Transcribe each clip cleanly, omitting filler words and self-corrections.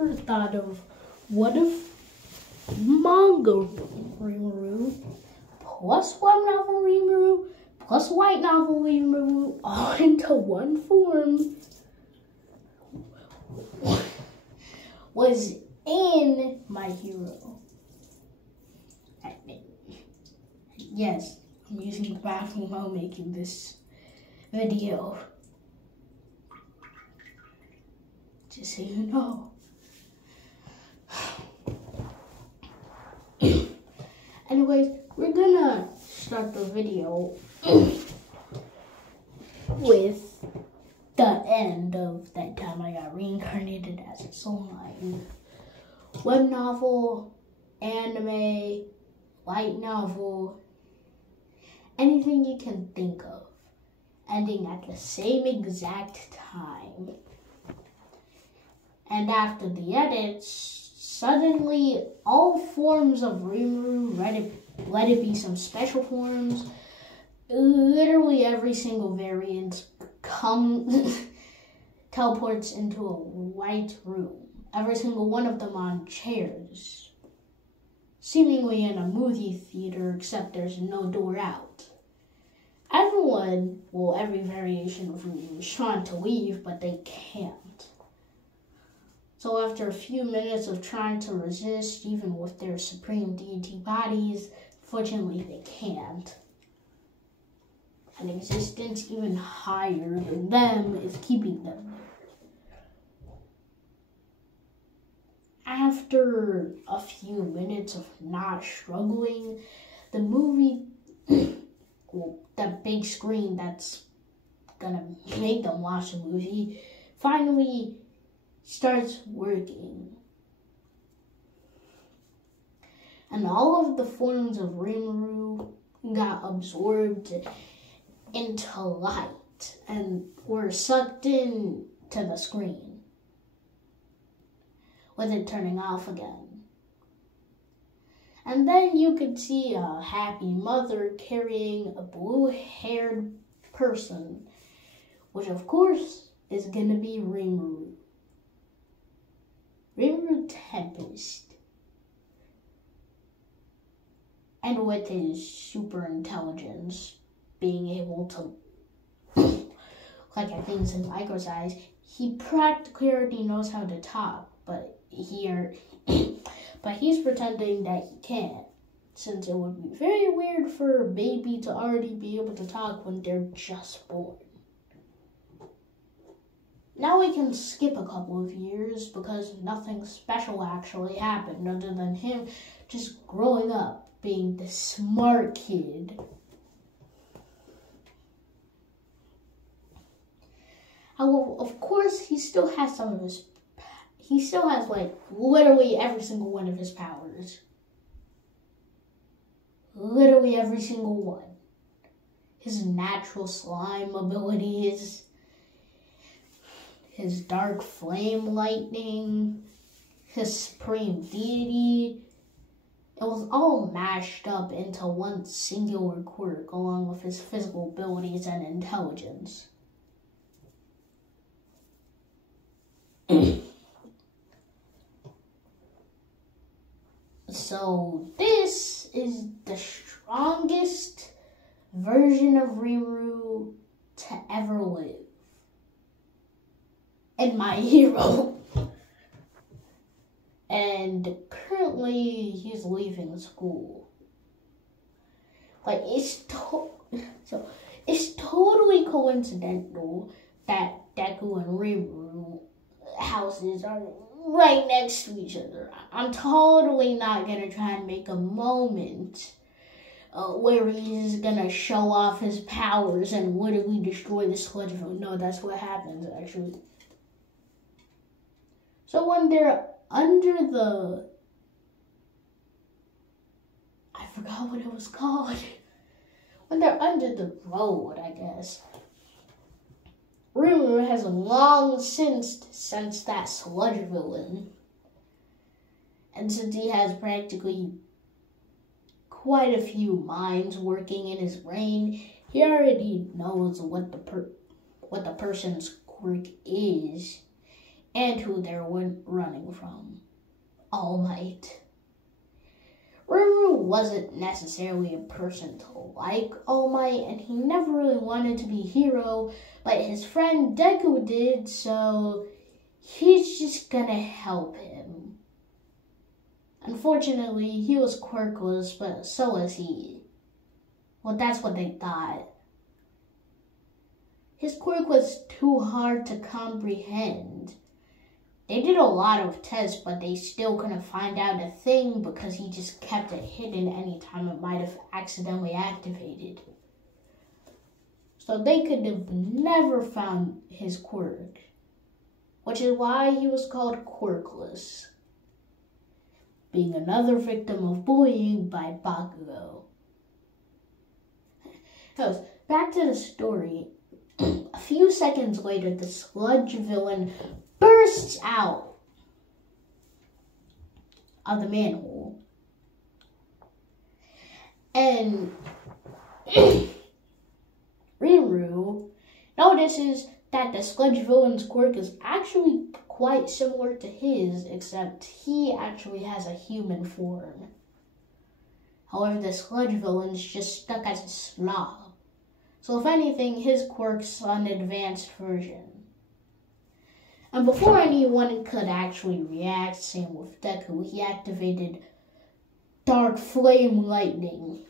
ever thought of what if manga Rimaru plus web novel Rimaru plus white novel Rimaru all into one form was in My Hero? Yes, I'm using the bathroom while making this video. Just so you know. Anyways, we're gonna start the video with the end of that time I got reincarnated as a soul line. Web novel, anime, light novel, anything you can think of, ending at the same exact time. And after the edits, suddenly all forms of Rimaru, let it be some special forms, literally every single variant teleports into a white room. Every single one of them on chairs. Seemingly in a movie theater, except there's no door out. Every variation of Rimaru is trying to leave, but they can't. So after a few minutes of trying to resist, even with their supreme deity bodies, fortunately they can't. An existence even higher than them is keeping them there. After a few minutes of not struggling, the movie, that big screen that's gonna make them watch the movie, finally starts working. And all of the forms of Rimaru got absorbed into light and were sucked in to the screen, with it turning off again. And then you could see a happy mother carrying a blue-haired person, which of course is gonna be Rimaru. Rimaru Tempest. And with his super intelligence, being able to look at things in micro size, he practically already knows how to talk, but he's pretending that he can't, since it would be very weird for a baby to already be able to talk when they're just born. Now we can skip a couple of years because nothing special actually happened other than him just growing up, being the smart kid. However, of course, he still has like literally every single one of his powers. Literally every single one. His natural slime abilities, his dark flame lightning, his supreme deity. It was all mashed up into one singular quirk along with his physical abilities and intelligence. So this is the strongest version of Rimaru to ever live. And My Hero. And currently he's leaving school. Like it's totally coincidental that Deku and Rimaru houses are right next to each other. I'm totally not gonna try and make a moment where he's gonna show off his powers and literally destroy the Sludgeville. No, that's what happens actually. So when they're under the, I forgot what it was called. When they're under the road, I guess. Rimaru has long since that sludge villain. And since he has practically quite a few minds working in his brain, he already knows what the person's quirk is and who they're running from. All Might. Rimaru wasn't necessarily a person to like All Might, and he never really wanted to be a hero, but his friend Deku did, so he's just gonna help him. Unfortunately, he was quirkless, but so was he. Well, that's what they thought. His quirk was too hard to comprehend. They did a lot of tests, but they still couldn't find out a thing because he just kept it hidden anytime it might have accidentally activated. So they could have never found his quirk, which is why he was called quirkless, being another victim of bullying by Bakugo. So, back to the story. A few seconds later, the sludge villain bursts out of the manhole. And Rimaru notices that the sludge villain's quirk is actually quite similar to his, except he actually has a human form. However, the sludge villain's just stuck as a slob. So if anything, his quirk's an advanced version. And before anyone could actually react, same with Deku, he activated Dark Flame Lightning.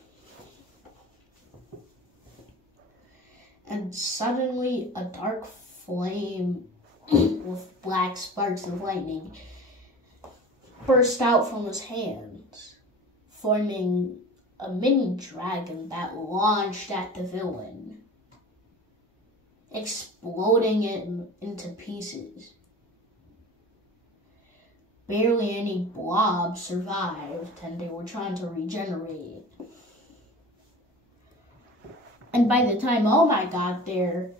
And suddenly, a dark flame with black sparks of lightning burst out from his hands, forming a mini dragon that launched at the villain, exploding it into pieces. Barely any blobs survived, and they were trying to regenerate. And by the time All Might got there,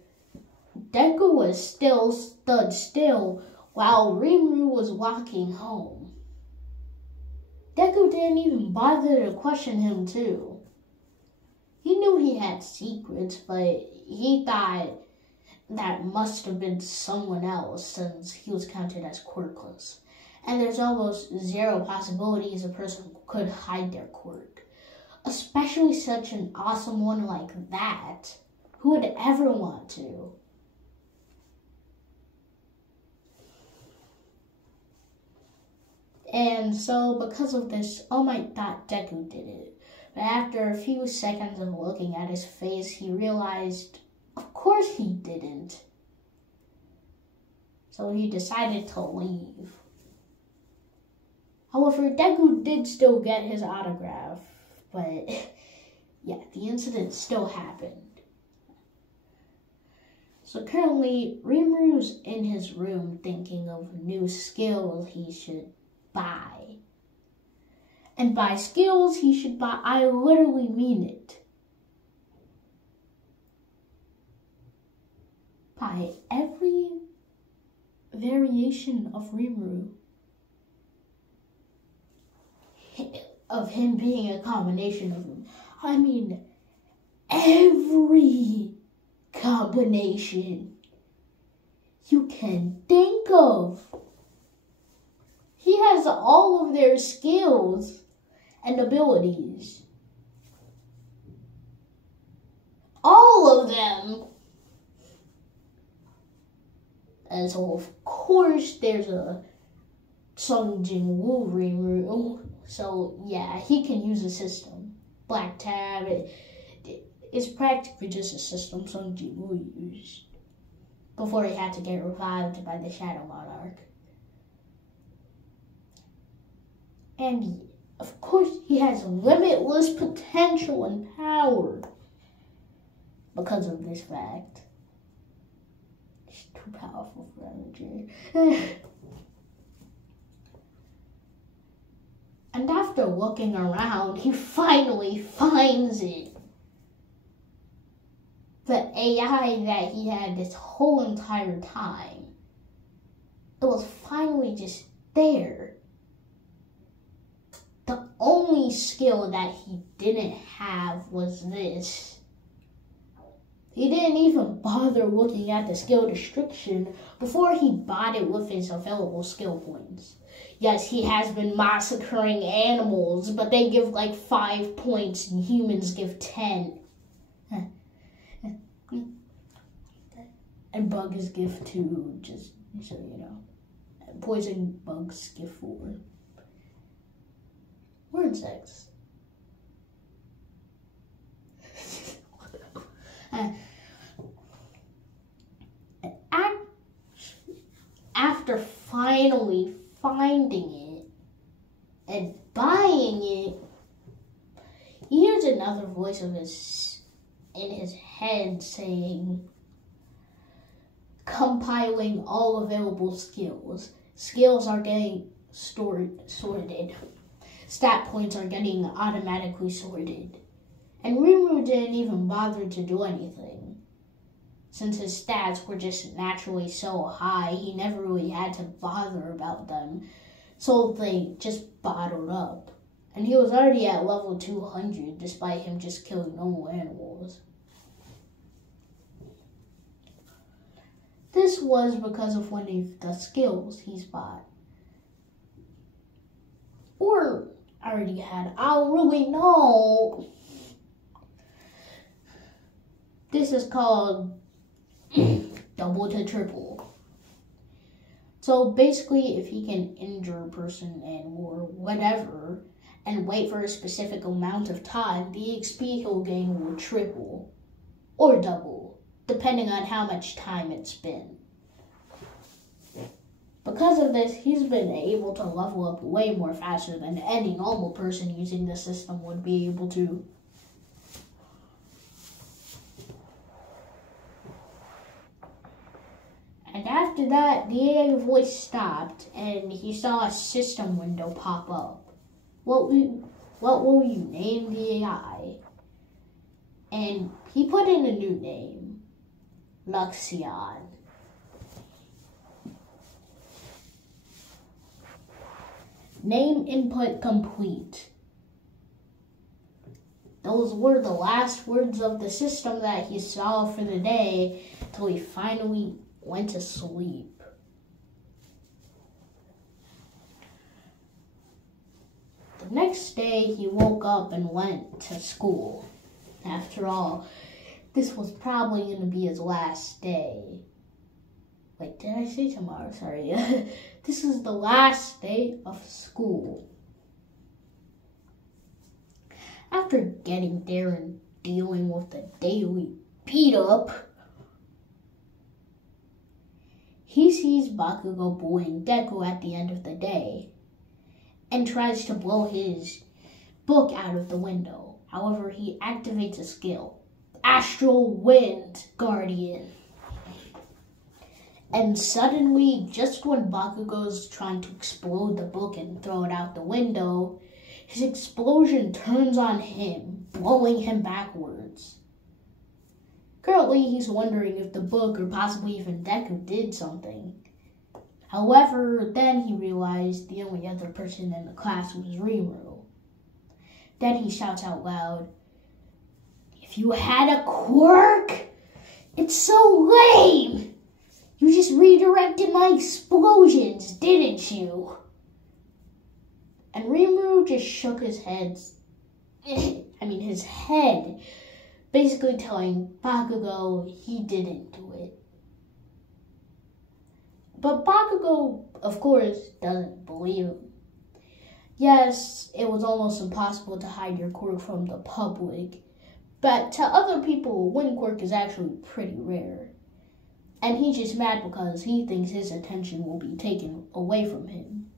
Deku was still stood still while Rimaru was walking home. Deku didn't even bother to question him, too. He knew he had secrets, but he thought that must have been someone else since he was counted as quirkless. And there's almost zero possibilities a person could hide their quirk, especially such an awesome one like that. Who would ever want to? And so, because of this, All Might thought Deku did it. But after a few seconds of looking at his face, he realized, of course he didn't. So he decided to leave. However, Deku did still get his autograph. But, yeah, the incident still happened. So currently, Rimaru's in his room thinking of new skills he should buy. And by skills he should buy, I literally mean it. Buy every variation of Rimaru. Of him being a combination of them. I mean, every combination you can think of. He has all of their skills and abilities. All of them. And so, of course, there's a Sung Jin Woo Rimaru. So, yeah, he can use a system. Black Tab, it's practically just a system Sung Jin Woo used before he had to get revived by the Shadow Monarch. And, of course, he has limitless potential and power because of this fact. It's too powerful for energy. And after looking around, he finally finds it. The AI that he had this whole entire time. It was finally just there. The only skill that he didn't have was this. He didn't even bother looking at the skill description before he bought it with his available skill points. Yes, he has been massacring animals, but they give like 5 points and humans give 10. And bugs give 2, just so you know. Poison bugs give 4. We're insects. After finally finding it and buying it, he hears another voice in his head saying, compiling all available skills. Skills are getting sorted. Stat points are getting automatically sorted. And Rimaru didn't even bother to do anything. Since his stats were just naturally so high, he never really had to bother about them. So they just bottled up. And he was already at level 200 despite him just killing normal animals. This was because of one of the skills he's bought. Or already had. I don't really know. This is called double to triple. So basically, if he can injure a person or whatever and wait for a specific amount of time, the XP he'll gain will triple or double, depending on how much time it's been. Because of this, he's been able to level up way more faster than any normal person using the system would be able to. And after that, the AI voice stopped, and he saw a system window pop up. What will you name the AI? And he put in a new name, Luxion. Name input complete. Those were the last words of the system that he saw for the day until he finally went to sleep. The next day, he woke up and went to school. After all, this was probably going to be his last day. Wait, did I say tomorrow? Sorry. This is the last day of school. After getting there and dealing with the daily beat-up, he sees Bakugo bullying Deku at the end of the day and tries to blow his book out of the window. However, he activates a skill, Astral Wind Guardian. And suddenly, just when Bakugo's trying to explode the book and throw it out the window, his explosion turns on him, blowing him backwards. Currently, he's wondering if the book or possibly even Deku did something. However, then he realized the only other person in the class was Rimaru. Then he shouts out loud, "If you had a quirk, it's so lame! You just redirected my explosions, didn't you?" And Rimaru just shook his head, his head, basically telling Bakugo he didn't do it. But Bakugo, of course, doesn't believe him. Yes, it was almost impossible to hide your quirk from the public, but to other people, one quirk is actually pretty rare. And he's just mad because he thinks his attention will be taken away from him.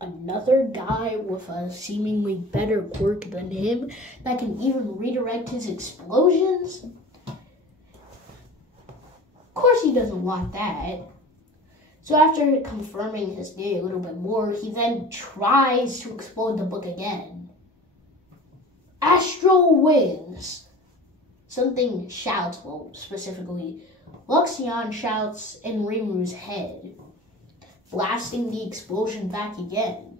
Another guy with a seemingly better quirk than him that can even redirect his explosions? Of course he doesn't want that. So after confirming his day a little bit more, he then tries to explode the book again. Astral wins. Something shouts, well, specifically, Luxion shouts in Rimaru's head, blasting the explosion back again.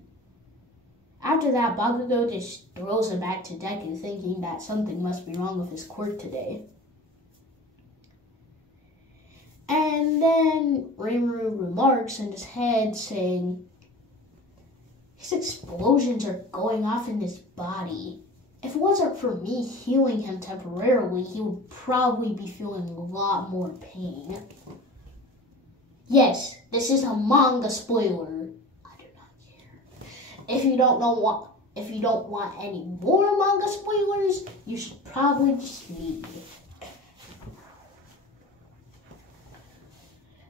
After that, Bakugo just throws it back to Deku, thinking that something must be wrong with his quirk today. And then Rimaru remarks in his head, saying, "His explosions are going off in his body. If it wasn't for me healing him temporarily, he would probably be feeling a lot more pain." Yes, this is a manga spoiler. I do not care. If you don't want any more manga spoilers, you should probably just leave.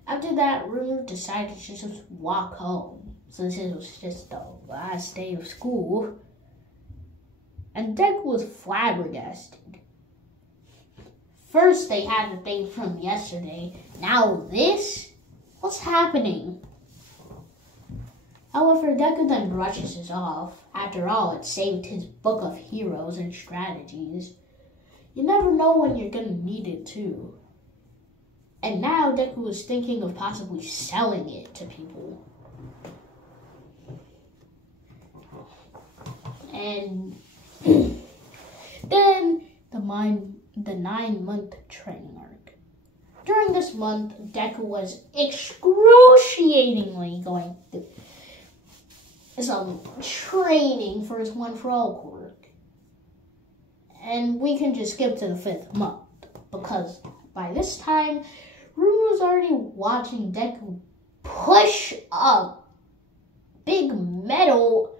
After that, Rimaru decided to just walk home, since it was just the last day of school. And Deku was flabbergasted. First they had the thing from yesterday, now this? What's happening? However, Deku then brushes it off. After all, it saved his book of heroes and strategies. You never know when you're gonna need it too. And now Deku was thinking of possibly selling it to people. And then the 9-month training arc. During this month, Deku was excruciatingly going through some training for his One For All quirk. And we can just skip to the 5th month, because by this time, Rimaru was already watching Deku push a big metal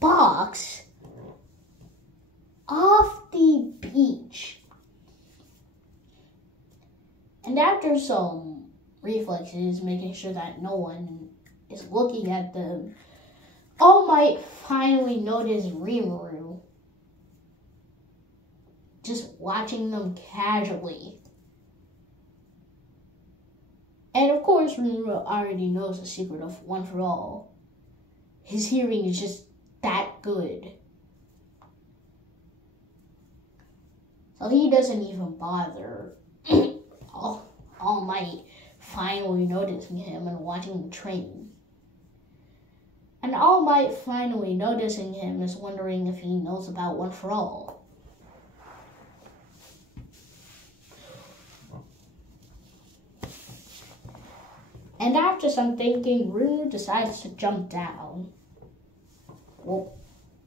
box off the beach. And after some reflexes, making sure that no one is looking at them, All Might finally noticed Rimaru just watching them casually. And of course, Rimaru already knows the secret of One For All. His hearing is just that good. So he doesn't even bother. All Might finally noticing him and watching the train. And All Might finally noticing him is wondering if he knows about One For All. And after some thinking, Rimaru decides to jump down. Well,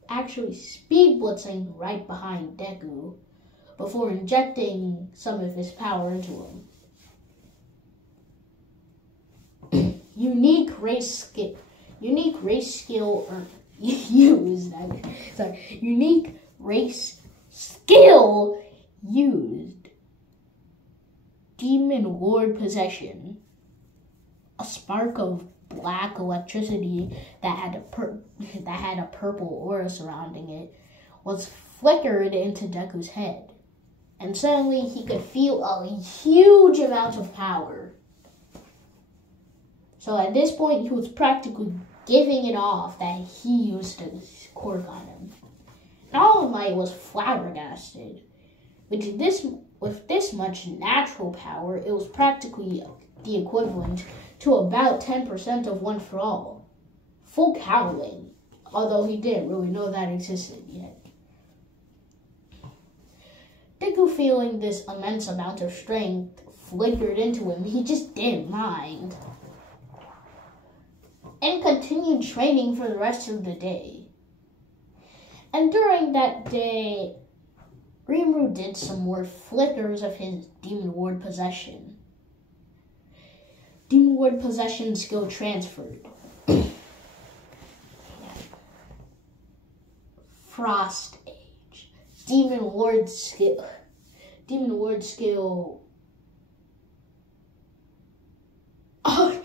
actually speed blitzing right behind Deku before injecting some of his power into him. Unique race skill used. Demon Lord possession. A spark of black electricity that had a purple aura surrounding it was flickered into Deku's head, and suddenly he could feel a huge amount of power. So at this point, he was practically giving it off that he used his quirk on him. And All Might was flabbergasted. With this much natural power, it was practically the equivalent to about 10% of One For All. Full cowling, although he didn't really know that existed yet. Deku, feeling this immense amount of strength flickered into him, he just didn't mind. And continued training for the rest of the day. And during that day, Rimaru did some more flickers of his Demon Lord possession. Demon Lord possession skill transferred. Frost Age. Demon Lord skill. Oh,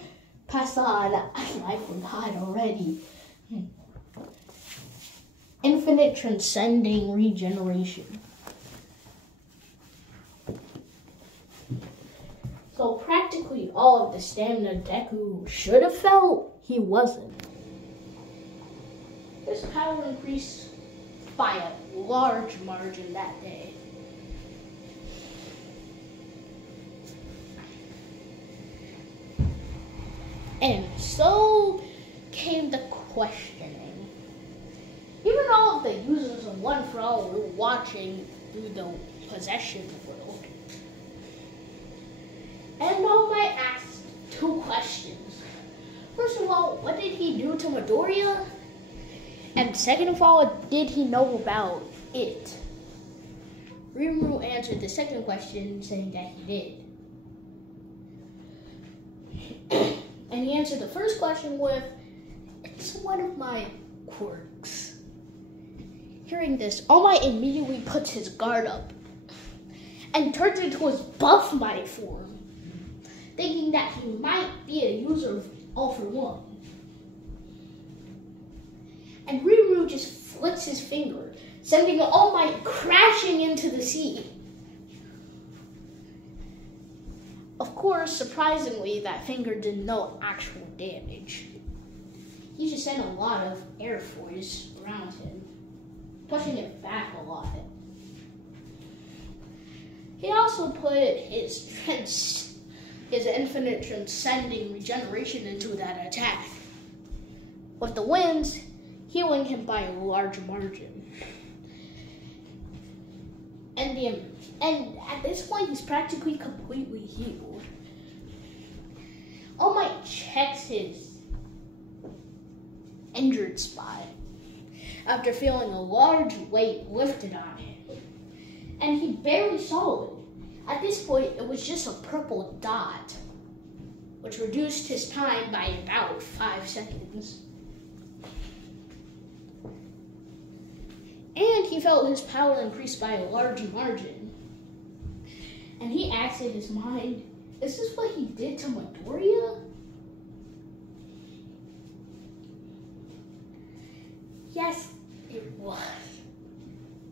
pass on. I forgot already. Infinite transcending regeneration. So practically all of the stamina Deku should have felt, he wasn't. His power increased by a large margin that day. And so came the questioning. when all of the users of One for All were watching through the possession world, and All Might asked 2 questions. First of all, what did he do to Midoriya? And second of all, did he know about it? Rimaru answered the second question, saying that he did. And he answered the first question with, "It's one of my quirks." Hearing this, All Might immediately puts his guard up and turns into his buff might form, thinking that he might be a user of All for One. And Rimaru just flicks his finger, sending All Might crashing into the sea. Of course, surprisingly, that finger did no actual damage. He just sent a lot of air force around him, pushing it back a lot. He also put his infinite transcending regeneration into that attack, with the winds healing him by a large margin. And at this point, he's practically completely healed. All Might checks his injured spot after feeling a large weight lifted on him, and he barely saw it. At this point, it was just a purple dot, which reduced his time by about 5 seconds. And he felt his power increase by a large margin. And he asked in his mind, is this what he did to Midoriya? Yes, it was.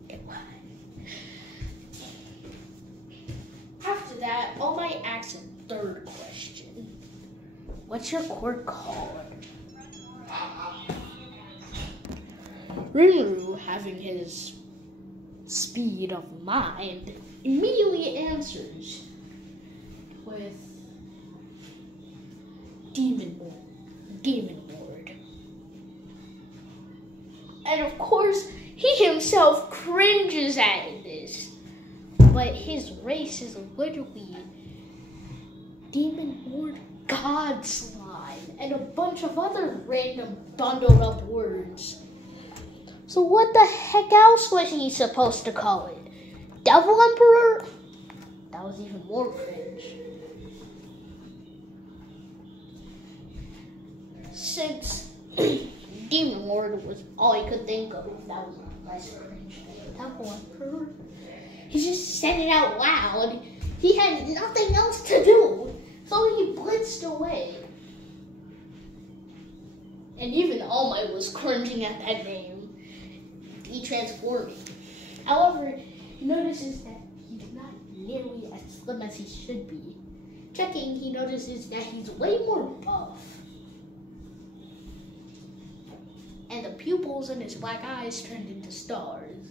It was. After that, All Might asked a third question. What's your quirk called? Rimaru, having his speed of mind, immediately answers with Demon Lord. And of course, he himself cringes at this. But his race is literally Demon Lord God Slime and a bunch of other random bundled up words. So what the heck else was he supposed to call it? Devil Emperor? That was even more cringe. Since Demon Lord was all he could think of, that was less cringe. Devil Emperor? He just said it out loud. He had nothing else to do, so he blitzed away. And even All Might was cringing at that name. He transforming. However, he notices that he's not nearly as slim as he should be. Checking, he notices that he's way more buff. And the pupils in his black eyes turned into stars.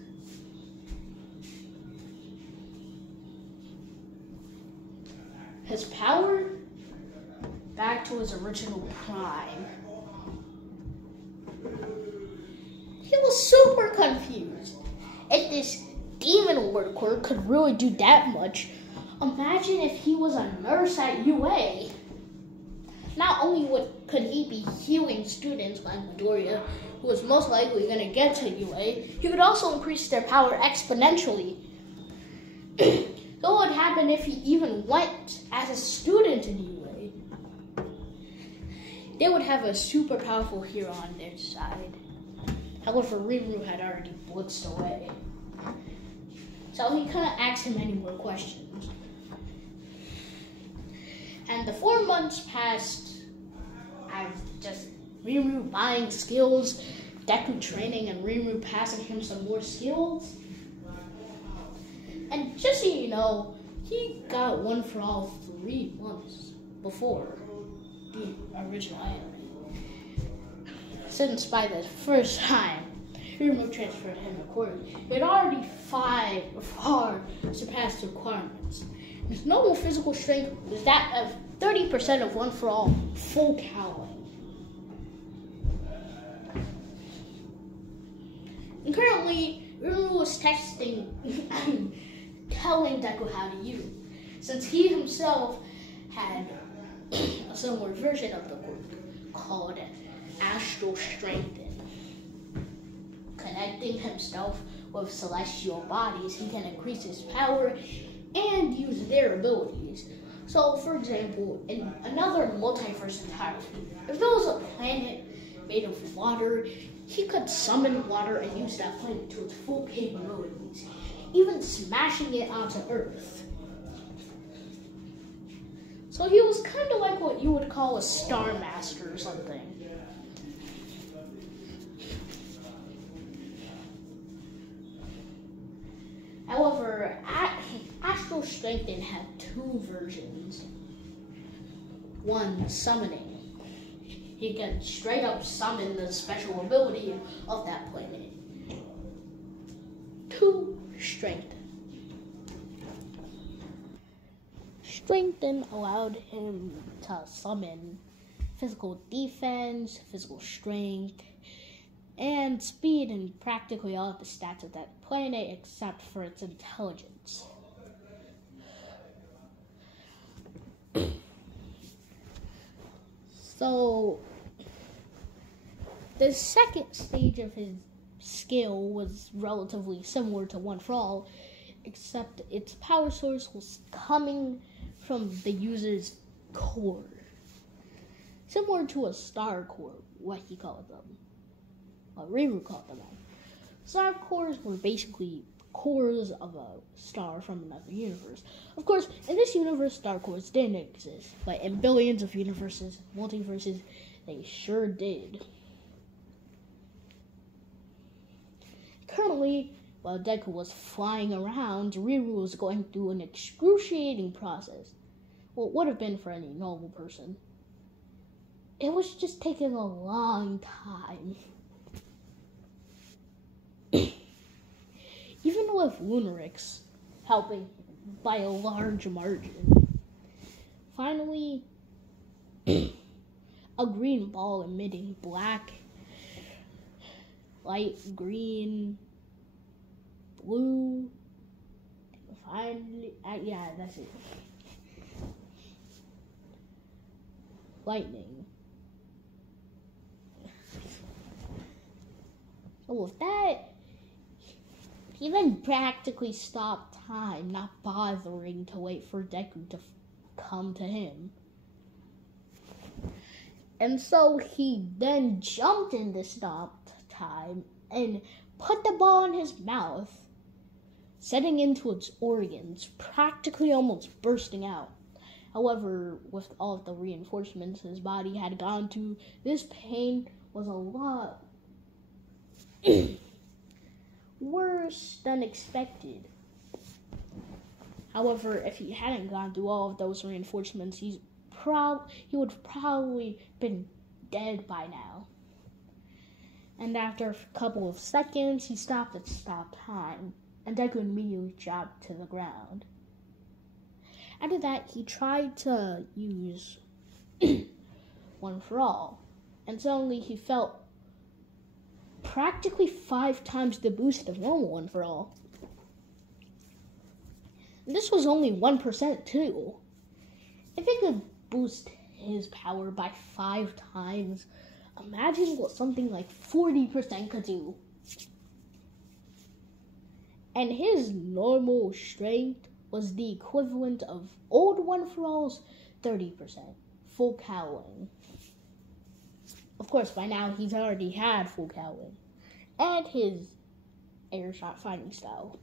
His power back to his original prime. He was super confused. If this Demon Lord quirk could really do that much, imagine if he was a nurse at UA. Not only could he be healing students like Midoriya, who was most likely going to get to UA, he could also increase their power exponentially. So what would happen if he even went as a student in UA? They would have a super powerful hero on their side. However, Rimaru had already blitzed away. So he couldn't ask him any more questions. And the 4 months passed as just Rimaru buying skills, Deku training, and Rimaru passing him some more skills. And just so you know, he got One for All 3 months before the original anime. Since by the first time Rimaru transferred him to quirk, it already far surpassed the requirements. His normal physical strength was that of 30% of One for All full cowling. And currently, Rimaru was texting and telling Deku how to use, since he himself had a similar version of the quirk called Astral Strengthen. Connecting himself with celestial bodies, he can increase his power and use their abilities. So, for example, in another multiverse entirely, if there was a planet made of water, he could summon water and use that planet to its full capabilities, even smashing it onto Earth. So he was kind of like what you would call a Star Master or something. However, Astral Strengthen had two versions. One, summoning. He can straight up summon the special ability of that planet. Two, strength. Strengthen allowed him to summon physical defense, physical strength, and speed in practically all of the stats of that planet except for its intelligence. So, the second stage of his skill was relatively similar to One for All, except its power source was coming from the user's core. Similar to a star core, what he called them. What Rimaru called them. Star cores were basically cores of a star from another universe. Of course, in this universe, star cores didn't exist, but in billions of universes, multiverses, they sure did. Currently, while Deku was flying around, Rimaru was going through an excruciating process. Well, it would have been for any normal person. It was just taking a long time. Even with Lunarix helping by a large margin. Finally, a green ball emitting black, light green, blue, finally, yeah, that's it. Lightning. So with that, he then practically stopped time, not bothering to wait for Deku to come to him. And so he then jumped in to stop time and put the ball in his mouth, setting into its organs, practically almost bursting out. However, with all of the reinforcements his body had gone to, this pain was a lot worse than expected. However, if he hadn't gone through all of those reinforcements, he would have probably been dead by now. And after a couple of seconds, he stopped at stop time, and Deku immediately dropped to the ground. After that, he tried to use One for All, and suddenly he felt practically 5 times the boost of normal One for All. And this was only 1% too. If it could boost his power by 5 times, imagine what something like 40% could do. And his normal strength was the equivalent of old One for All's 30%, full cowling. Of course, by now he's already had full cowling, and his air shot fighting style.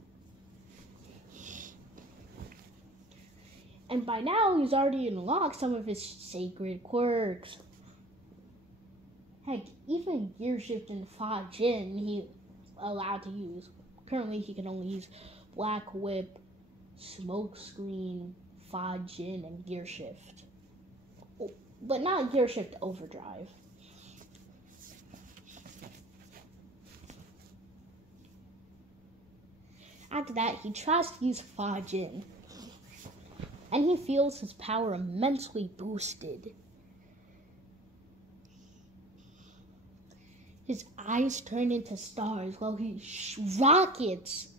And by now he's already unlocked some of his sacred quirks. Heck, even Gear Shift and Fa Jin he's allowed to use. Currently he can only use Black Whip, Smoke Screen, Fa Jin, and Gear Shift. But not Gear Shift Overdrive. After that, he tries to use Fa Jin, and he feels his power immensely boosted. his eyes turn into stars while he rockets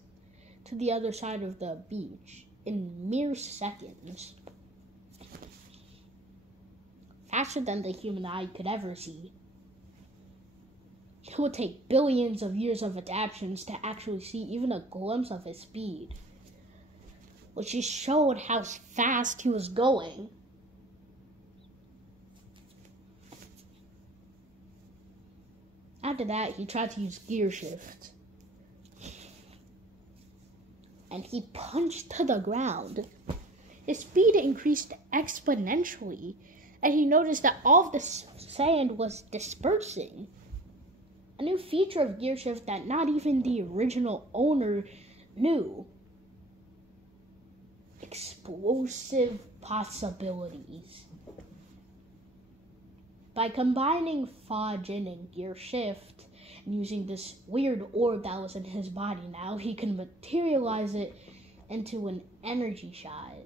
to the other side of the beach in mere seconds. Faster than the human eye could ever see. It would take billions of years of adaptations to actually see even a glimpse of his speed, which just showed how fast he was going. After that, he tried to use gear shift. And he punched to the ground. His speed increased exponentially, and he noticed that all of the sand was dispersing. A new feature of gear shift that not even the original owner knew. Explosive possibilities. By combining Fajin and gear shift and using this weird orb that was in his body now, he can materialize it into an energy shot,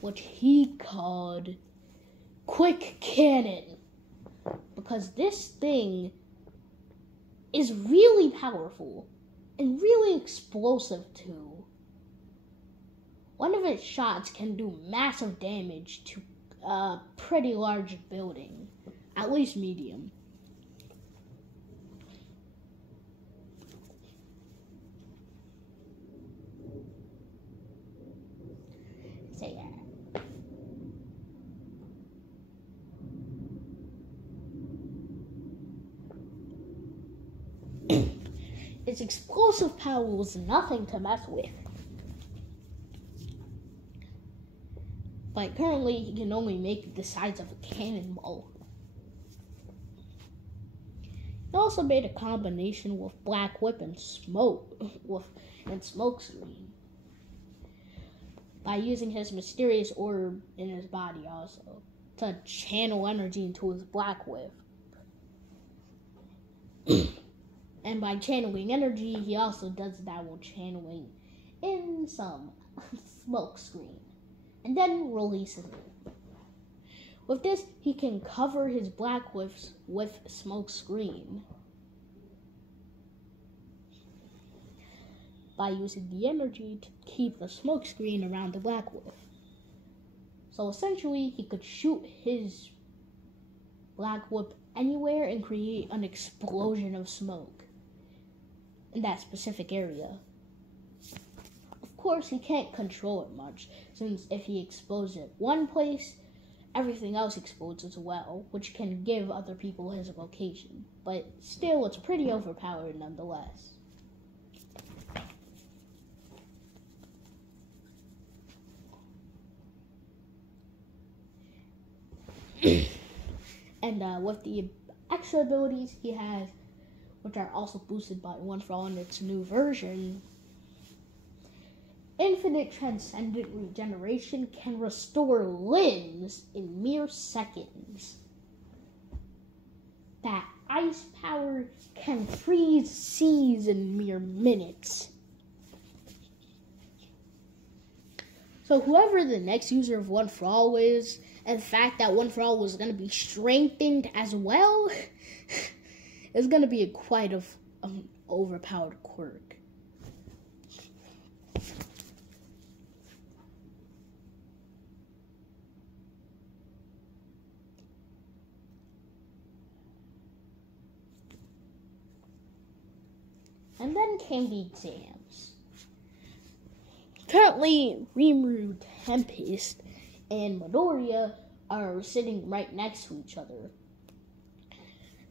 which he called Quick Cannon, because this thing is really powerful and really explosive too. One of its shots can do massive damage to a pretty large building, at least medium. So yeah. Its explosive power was nothing to mess with. But currently, he can only make the size of a cannonball. He also made a combination with Black Whip and Smokescreen by using his mysterious orb in his body also to channel energy into his Black Whip. And by channeling energy, he also does that while channeling in some Smokescreen, and then releases it. With this, he can cover his Black Whips with Smokescreen by using the energy to keep the Smokescreen around the Black Whip. So essentially, he could shoot his Black Whip anywhere and create an explosion of smoke in that specific area. Of course, he can't control it much, since if he explodes it one place, everything else explodes as well, which can give other people his location. But still, it's pretty overpowered nonetheless. And with the extra abilities he has, which are also boosted by One For All in its new version, Infinite Transcendent Regeneration can restore limbs in mere seconds. That ice power can freeze seas in mere minutes. So whoever the next user of One For All is, and the fact that One For All was going to be strengthened as well, is going to be quite an overpowered quirk. And then came the exams. Currently, Rimaru, Tempest, and Midoria are sitting right next to each other,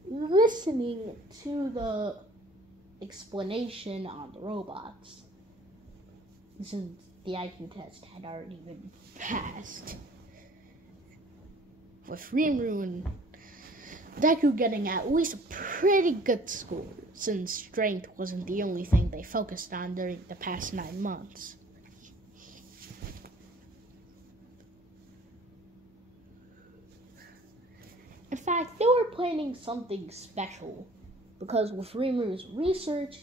listening to the explanation on the robots, since the IQ test had already been passed, with Rimaru and Deku getting at least a pretty good score, since strength wasn't the only thing they focused on during the past 9 months. In fact, they were planning something special, because with Rimaru's research,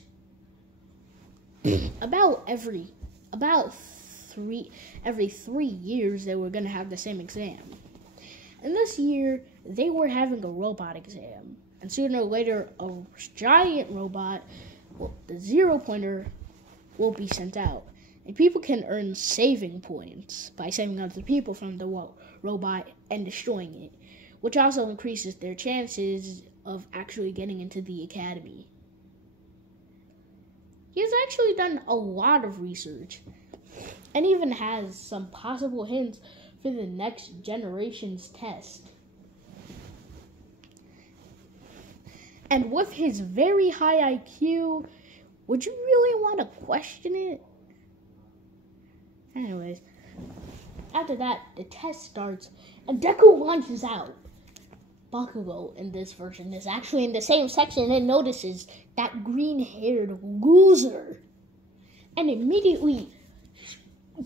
every 3 years they were going to have the same exam. And this year, they were having a robot exam. And sooner or later, a giant robot, the 0 pointer, will be sent out. And people can earn saving points by saving other people from the robot and destroying it, which also increases their chances of actually getting into the academy. He has actually done a lot of research and even has some possible hints for the next generation's test. And with his very high IQ, would you really want to question it? Anyways, after that, the test starts and Deku launches out. Bakugo in this version is actually in the same section and notices that green-haired loser and immediately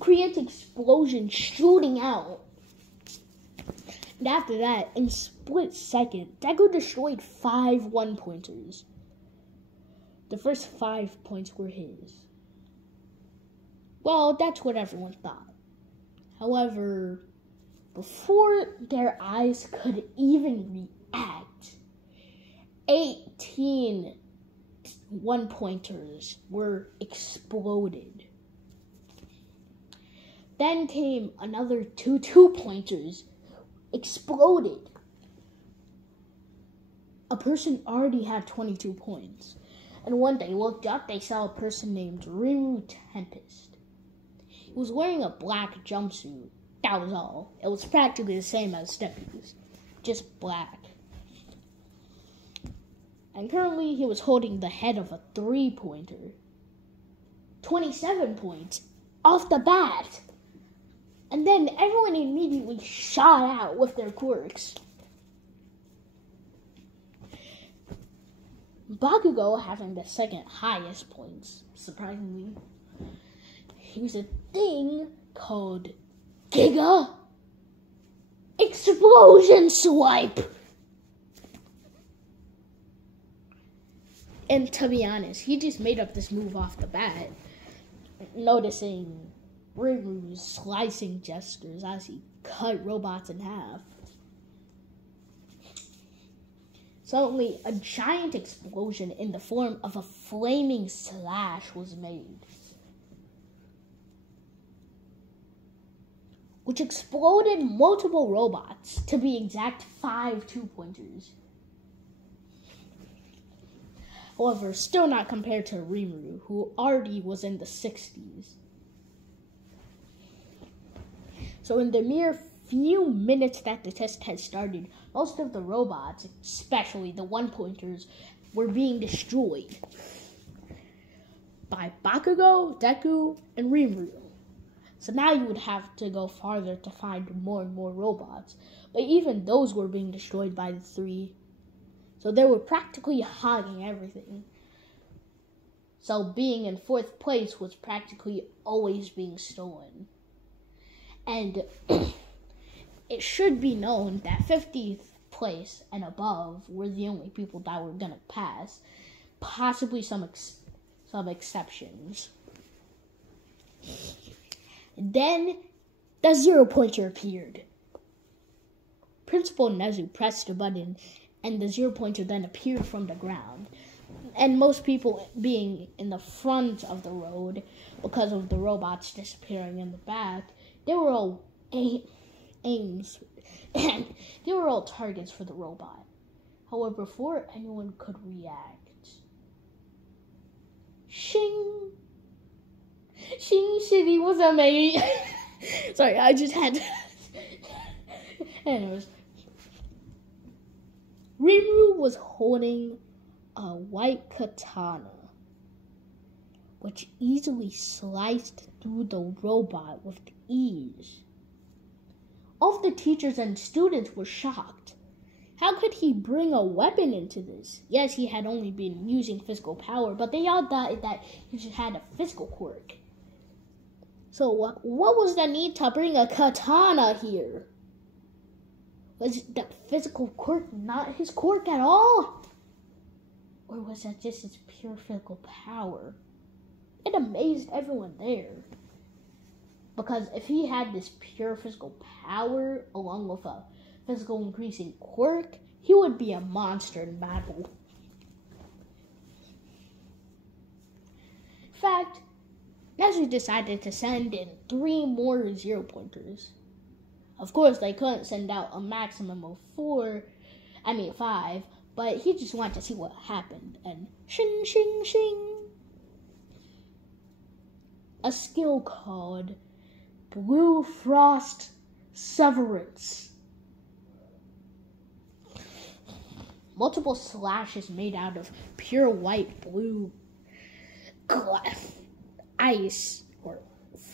creates an explosion shooting out. And after that, in split second, Deku destroyed 5 1-pointers. The first 5 points were his. Well, that's what everyone thought. However, before their eyes could even react, 18 1-pointers were exploded. Then came another 2 2-pointers exploded. A person already had 22 points. And when they looked up, they saw a person named Rimaru Tempest. He was wearing a black jumpsuit. That was all. It was practically the same as Stephanie's, just black. And currently, he was holding the head of a 3-pointer. 27 points off the bat. And then everyone immediately shot out with their quirks. Bakugo having the second highest points, surprisingly. He was a thing called Giga Explosion Swipe. And to be honest, he just made up this move off the bat, noticing Rimaru's slicing gestures as he cut robots in half. Suddenly, a giant explosion in the form of a flaming slash was made, which exploded multiple robots, to be exact 5 2-pointers. However, still not compared to Rimaru, who already was in the 60s. So in the mere few minutes that the test had started, most of the robots, especially the 1-pointers, were being destroyed by Bakugo, Deku, and Rimaru. So now you would have to go farther to find more and more robots. But even those were being destroyed by the 3. So they were practically hogging everything. So being in 4th place was practically always being stolen. And it should be known that 50th place and above were the only people that were going to pass. Possibly some exceptions. Then the 0-pointer appeared. Principal Nezu pressed a button and the 0-pointer then appeared from the ground. And most people being in the front of the road because of the robots disappearing in the back, they were all aims and they were all targets for the robot. However, before anyone could react, Shing City was amazing. Sorry, I just had to. Anyways, Rimaru was holding a white katana, which easily sliced through the robot with ease. All of the teachers and students were shocked. How could he bring a weapon into this? Yes, he had only been using physical power, but they all thought that he just had a physical quirk. So what was the need to bring a katana here? Was the physical quirk not his quirk at all? Or was that just his pure physical power? It amazed everyone there. Because if he had this pure physical power along with a physical increasing quirk, he would be a monster in battle. In fact, Nezu decided to send in 3 more 0 pointers. Of course, they couldn't send out a maximum of 5, but he just wanted to see what happened. And shing, shing, shing. A skill called Blue Frost Severance. Multiple slashes made out of pure white blue ice or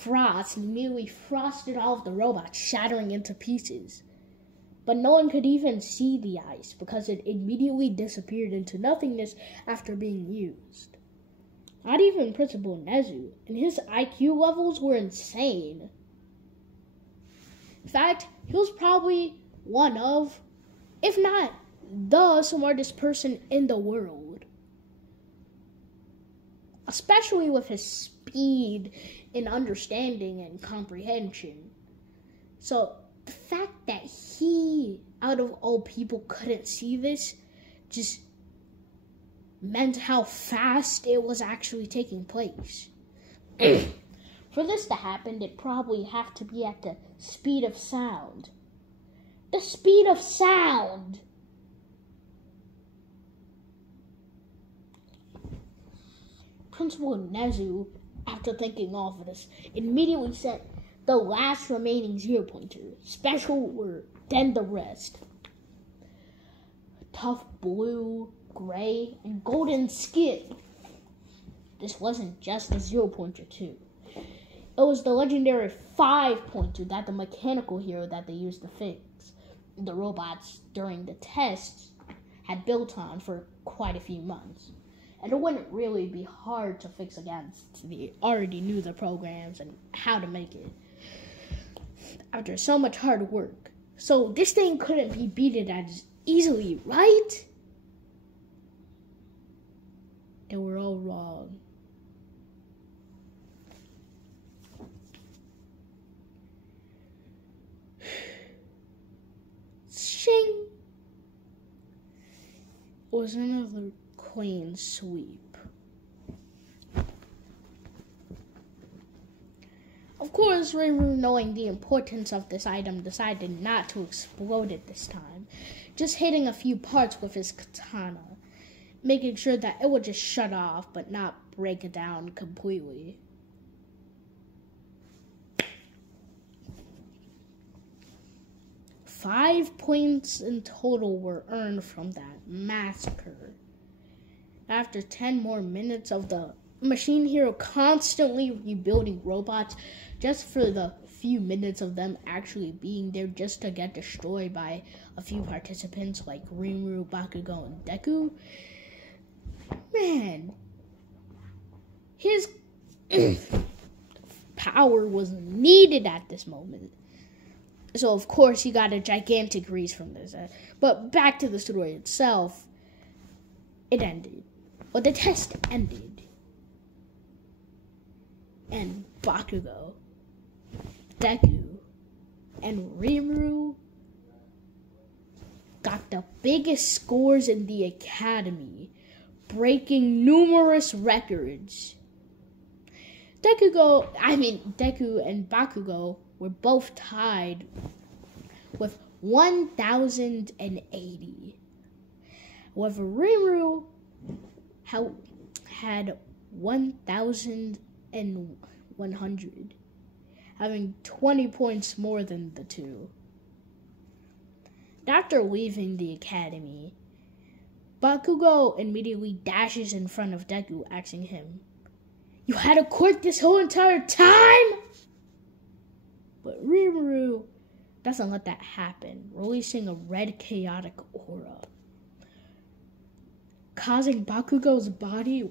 frost immediately frosted all of the robots, shattering into pieces. But no one could even see the ice because it immediately disappeared into nothingness after being used. Not even Principal Nezu, and his IQ levels were insane. In fact, he was probably one of, if not the smartest person in the world. Especially with his speed in understanding and comprehension. So, the fact that he, out of all people, couldn't see this just meant how fast it was actually taking place. For this to happen, it'd probably have to be at the speed of sound. The speed of sound! Principal Nezu, after thinking all of this, immediately sent the last remaining 0 pointer, special word, then the rest. Tough blue, gray, and golden skin. This wasn't just a 0 pointer too. It was the legendary 5 pointer that the mechanical hero that they used to fix the robots during the tests had built on for quite a few months. And it wouldn't really be hard to fix against. They already knew the programs and how to make it. After so much hard work. So this thing couldn't be beaten as easily, right? They were all wrong. Shing! It was another clean sweep. Of course, Rimaru, knowing the importance of this item, decided not to explode it this time, just hitting a few parts with his katana, making sure that it would just shut off but not break it down completely. Five points in total were earned from that massacre. After 10 more minutes of the machine hero constantly rebuilding robots just for the few minutes of them actually being there just to get destroyed by a few participants like Rimaru, Bakugo, and Deku, man, his power was needed at this moment. So, of course, he got a gigantic raise from this. But back to the story itself, it ended. Well, the test ended. And Bakugo, Deku, and Rimaru got the biggest scores in the academy, breaking numerous records. Deku and Bakugo were both tied with 1,080. However, Rimaru had 1,100, having 20 points more than the two. After leaving the academy, Bakugo immediately dashes in front of Deku, asking him, "You had to quit this whole entire time?" But Rimaru doesn't let that happen, releasing a red chaotic aura, causing Bakugo's body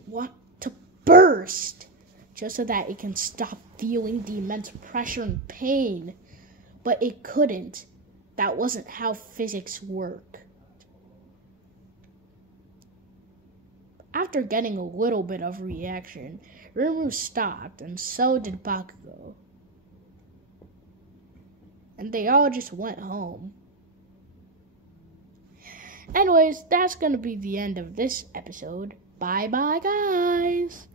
to burst just so that it can stop feeling the immense pressure and pain. But it couldn't. That wasn't how physics work. After getting a little bit of reaction, Rimaru stopped, and so did Bakugo. And they all just went home. Anyways, that's gonna be the end of this episode. Bye bye, guys.